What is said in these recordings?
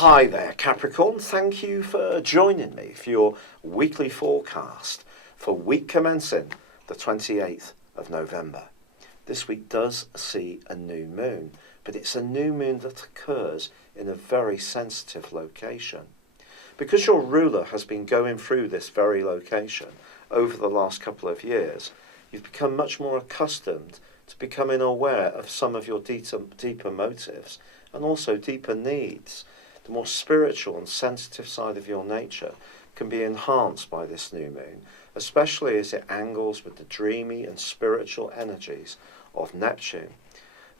Hi there, Capricorn. Thank you for joining me for your weekly forecast for week commencing the 28th of November. This week does see a new moon, but it's a new moon that occurs in a very sensitive location. Because your ruler has been going through this very location over the last couple of years, you've become much more accustomed to becoming aware of some of your deeper motives and also deeper needs. The more spiritual and sensitive side of your nature can be enhanced by this new moon, especially as it angles with the dreamy and spiritual energies of Neptune.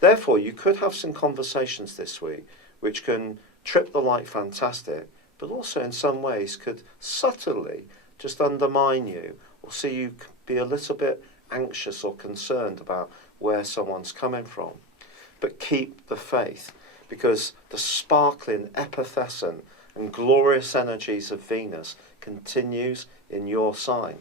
Therefore, you could have some conversations this week which can trip the light fantastic, but also in some ways could subtly just undermine you or see you be a little bit anxious or concerned about where someone's coming from. But keep the faith, because the sparkling, effervescent and glorious energies of Venus continues in your sign.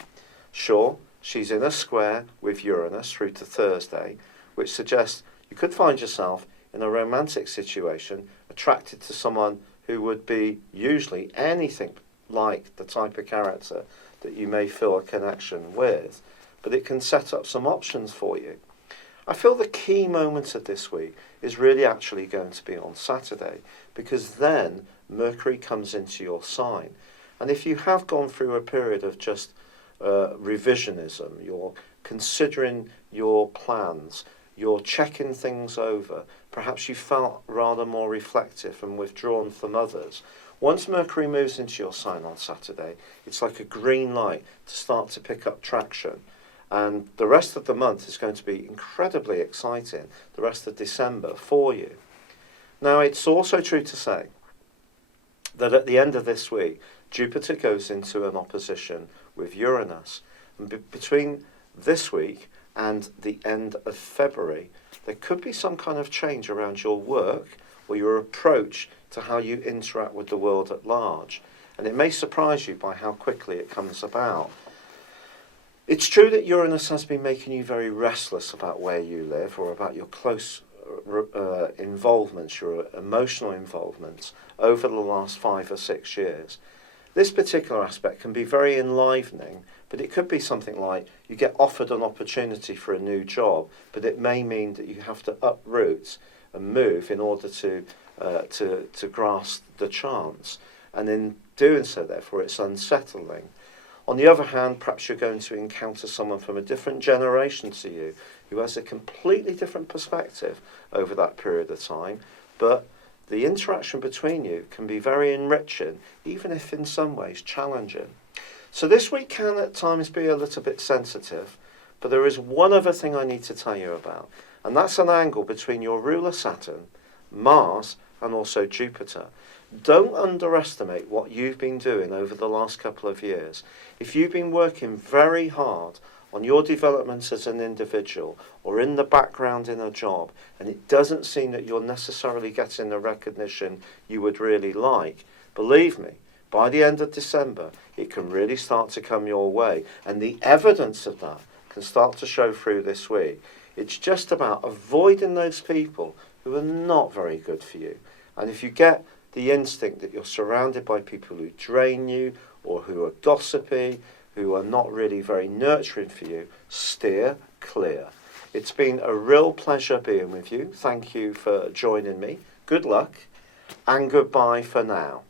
Sure, she's in a square with Uranus through to Thursday, which suggests you could find yourself in a romantic situation attracted to someone who would be usually anything like the type of character that you may feel a connection with, but it can set up some options for you. I feel the key moment of this week is really actually going to be on Saturday, because then Mercury comes into your sign. And if you have gone through a period of just revisionism, you're considering your plans, you're checking things over, perhaps you felt rather more reflective and withdrawn from others. Once Mercury moves into your sign on Saturday, it's like a green light to start to pick up traction. And the rest of the month is going to be incredibly exciting, the rest of December for you. Now, it's also true to say that at the end of this week, Jupiter goes into an opposition with Uranus. And between this week and the end of February, there could be some kind of change around your work or your approach to how you interact with the world at large. And it may surprise you by how quickly it comes about. It's true that Uranus has been making you very restless about where you live or about your close involvements, your emotional involvements over the last 5 or 6 years. This particular aspect can be very enlivening, but it could be something like you get offered an opportunity for a new job, but it may mean that you have to uproot and move in order to grasp the chance. And in doing so, therefore, it's unsettling. On the other hand, perhaps you're going to encounter someone from a different generation to you who has a completely different perspective over that period of time, but the interaction between you can be very enriching, even if in some ways challenging. So this week can at times be a little bit sensitive, but there is one other thing I need to tell you about, and that's an angle between your ruler Saturn, Mars, and also Jupiter. Don't underestimate what you've been doing over the last couple of years. If you've been working very hard on your development as an individual or in the background in a job, and it doesn't seem that you're necessarily getting the recognition you would really like, believe me, by the end of December, it can really start to come your way. And the evidence of that can start to show through this week. It's just about avoiding those people who are not very good for you. And if you get the instinct that you're surrounded by people who drain you or who are gossipy, who are not really very nurturing for you, steer clear. It's been a real pleasure being with you. Thank you for joining me. Good luck and goodbye for now.